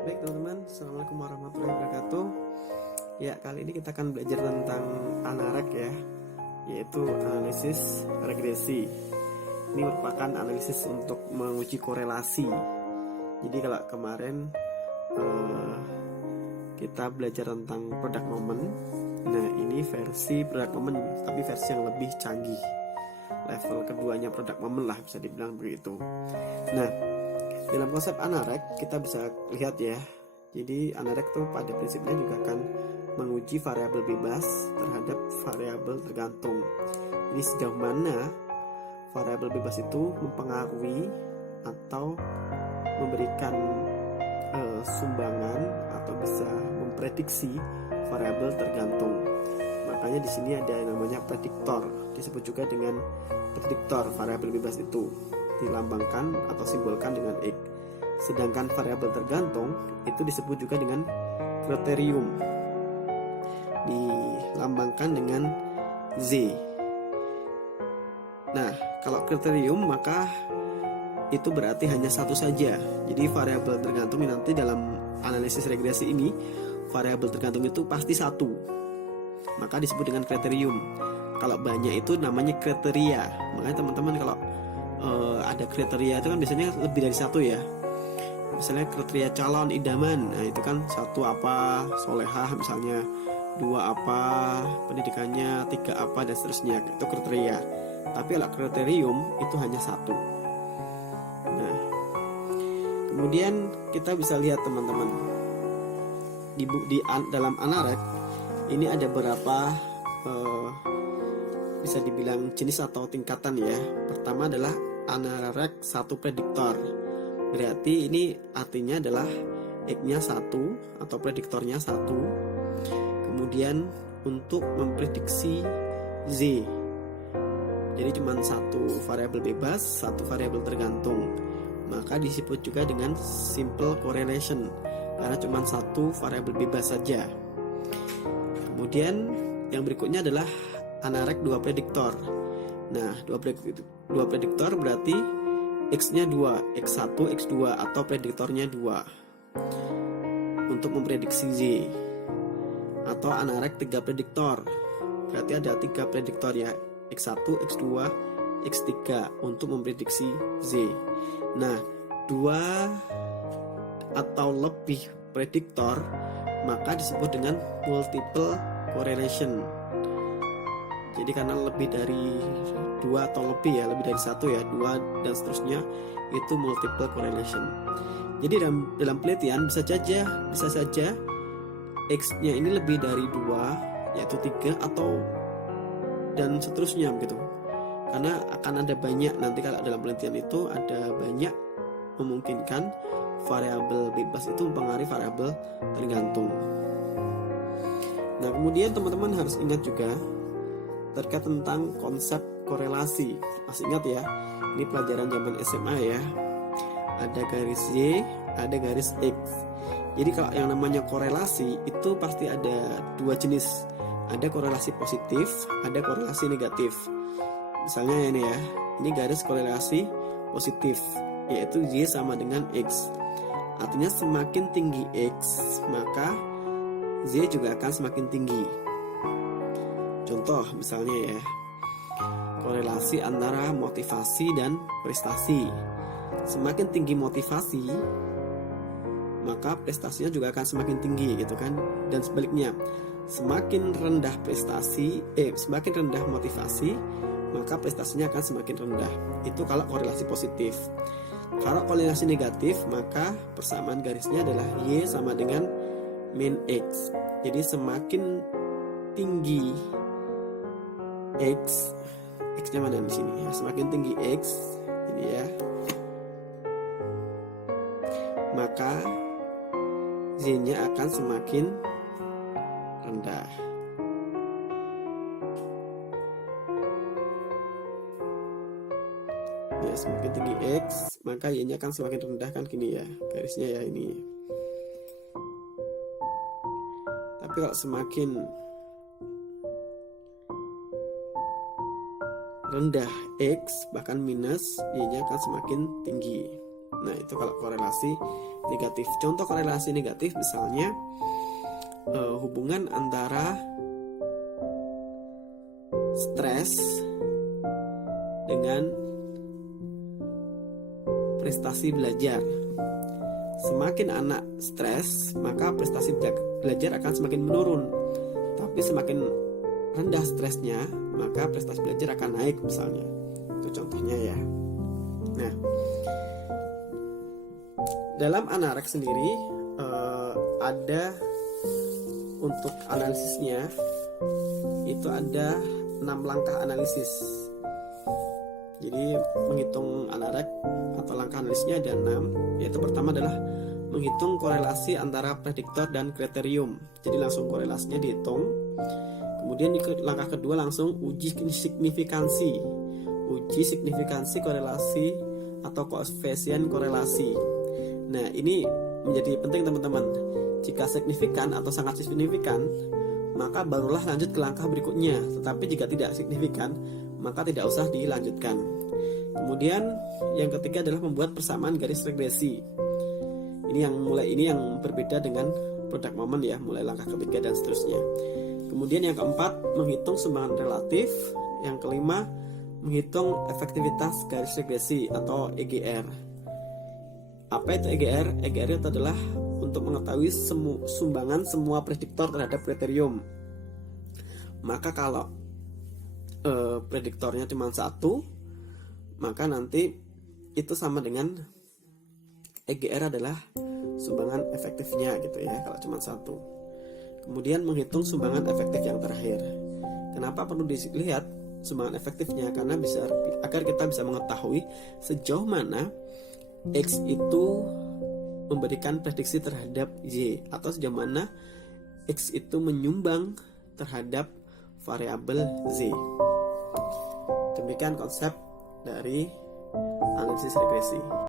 Baik teman-teman, Assalamualaikum warahmatullahi wabarakatuh. Ya, kali ini kita akan belajar tentang ANAREG ya, yaitu analisis regresi. Ini merupakan analisis untuk menguji korelasi. Jadi kalau kemarin kita belajar tentang product moment, nah ini versi product moment, tapi versi yang lebih canggih. Level keduanya product moment lah, bisa dibilang begitu. Nah, dalam konsep ANAREG kita bisa lihat ya. Jadi ANAREG tuh pada prinsipnya juga akan menguji variabel bebas terhadap variabel tergantung. Jadi sejauh mana variabel bebas itu mempengaruhi atau memberikan sumbangan atau bisa memprediksi variabel tergantung. Makanya di sini ada yang namanya prediktor, disebut juga dengan prediktor variabel bebas itu dilambangkan atau simbolkan dengan X. Sedangkan variabel tergantung itu disebut juga dengan kriterium, dilambangkan dengan Z. Nah, kalau kriterium maka itu berarti hanya satu saja. Jadi variabel tergantung nanti dalam analisis regresi ini, variabel tergantung itu pasti satu, maka disebut dengan kriterium. Kalau banyak itu namanya kriteria. Makanya teman-teman kalau ada kriteria itu kan biasanya lebih dari satu ya. Misalnya kriteria calon idaman, nah itu kan satu apa, solehah misalnya, dua apa, pendidikannya, tiga apa, dan seterusnya, itu kriteria. Tapi kalau kriterium itu hanya satu. Nah, kemudian kita bisa lihat teman-teman dalam ANAREG ini ada beberapa bisa dibilang jenis atau tingkatan ya. Pertama adalah ANAREG satu prediktor. Berarti ini artinya adalah X-nya satu atau prediktornya satu. Kemudian untuk memprediksi Z, jadi cuma satu variabel bebas, satu variabel tergantung. Maka disebut juga dengan simple correlation karena cuma satu variabel bebas saja. Kemudian yang berikutnya adalah ANAREG dua prediktor. Nah, dua prediktor berarti X-nya 2, X1, X2 atau prediktornya 2 untuk memprediksi Z. Atau ANAREG 3 prediktor, berarti ada 3 prediktor ya, X1, X2, X3 untuk memprediksi Z. Nah, 2 atau lebih prediktor maka disebut dengan multiple correlation. Jadi karena lebih dari 2 atau lebih ya, lebih dari satu ya, 2 dan seterusnya, itu multiple correlation. Jadi dalam penelitian bisa saja X-nya ini lebih dari 2, yaitu 3 atau dan seterusnya begitu. Karena akan ada banyak, nanti kalau dalam penelitian itu ada banyak memungkinkan variabel bebas itu mempengaruhi variabel tergantung. Nah, kemudian teman-teman harus ingat juga terkait tentang konsep korelasi. Masih ingat ya, ini pelajaran zaman SMA ya. Ada garis Y, ada garis X. Jadi kalau yang namanya korelasi itu pasti ada dua jenis. Ada korelasi positif, ada korelasi negatif. Misalnya ini ya, ini garis korelasi positif, yaitu Y sama dengan X. Artinya semakin tinggi X, maka Z juga akan semakin tinggi. Contoh misalnya ya, korelasi antara motivasi dan prestasi. Semakin tinggi motivasi, maka prestasinya juga akan semakin tinggi gitu kan. Dan sebaliknya, semakin rendah semakin rendah motivasi, maka prestasinya akan semakin rendah. Itu kalau korelasi positif. Kalau korelasi negatif, maka persamaan garisnya adalah Y sama dengan min X. Jadi semakin tinggi X-nya mana di sini ya? Semakin tinggi X ini ya, maka Z-nya akan semakin rendah. Ya, semakin tinggi X, maka Y-nya akan semakin rendah kan gini ya, garisnya ya ini. Tapi kalau semakin rendah X bahkan minus, Y-nya akan semakin tinggi. Nah, itu kalau korelasi negatif. Contoh korelasi negatif misalnya hubungan antara stres dengan prestasi belajar. Semakin anak stres, maka prestasi belajar akan semakin menurun. Tapi semakin rendah stresnya, maka prestasi belajar akan naik misalnya. Itu contohnya ya. Nah, dalam Anarek sendiri ada untuk analisisnya itu ada 6 langkah analisis. Jadi menghitung Anarek atau langkah analisisnya ada 6, yaitu pertama adalah menghitung korelasi antara prediktor dan kriterium. Jadi langsung korelasinya dihitung. Kemudian langkah kedua langsung uji signifikansi. Uji signifikansi korelasi atau koefisien korelasi. Nah, ini menjadi penting teman-teman. Jika signifikan atau sangat signifikan, maka barulah lanjut ke langkah berikutnya. Tetapi jika tidak signifikan, maka tidak usah dilanjutkan. Kemudian yang ketiga adalah membuat persamaan garis regresi. Ini yang berbeda dengan product moment ya, mulai langkah ketiga dan seterusnya. Kemudian yang keempat, menghitung sumbangan relatif. Yang kelima, menghitung efektivitas garis regresi atau EGR. Apa itu EGR? EGR itu adalah untuk mengetahui sumbangan semua prediktor terhadap kriterium. Maka kalau prediktornya cuma 1, maka nanti itu sama dengan EGR adalah sumbangan efektifnya gitu ya, kalau cuma 1. Kemudian menghitung sumbangan efektif yang terakhir. Kenapa perlu dilihat sumbangan efektifnya? Karena agar kita bisa mengetahui sejauh mana X itu memberikan prediksi terhadap Y, atau sejauh mana X itu menyumbang terhadap variabel Z. Demikian konsep dari analisis regresi.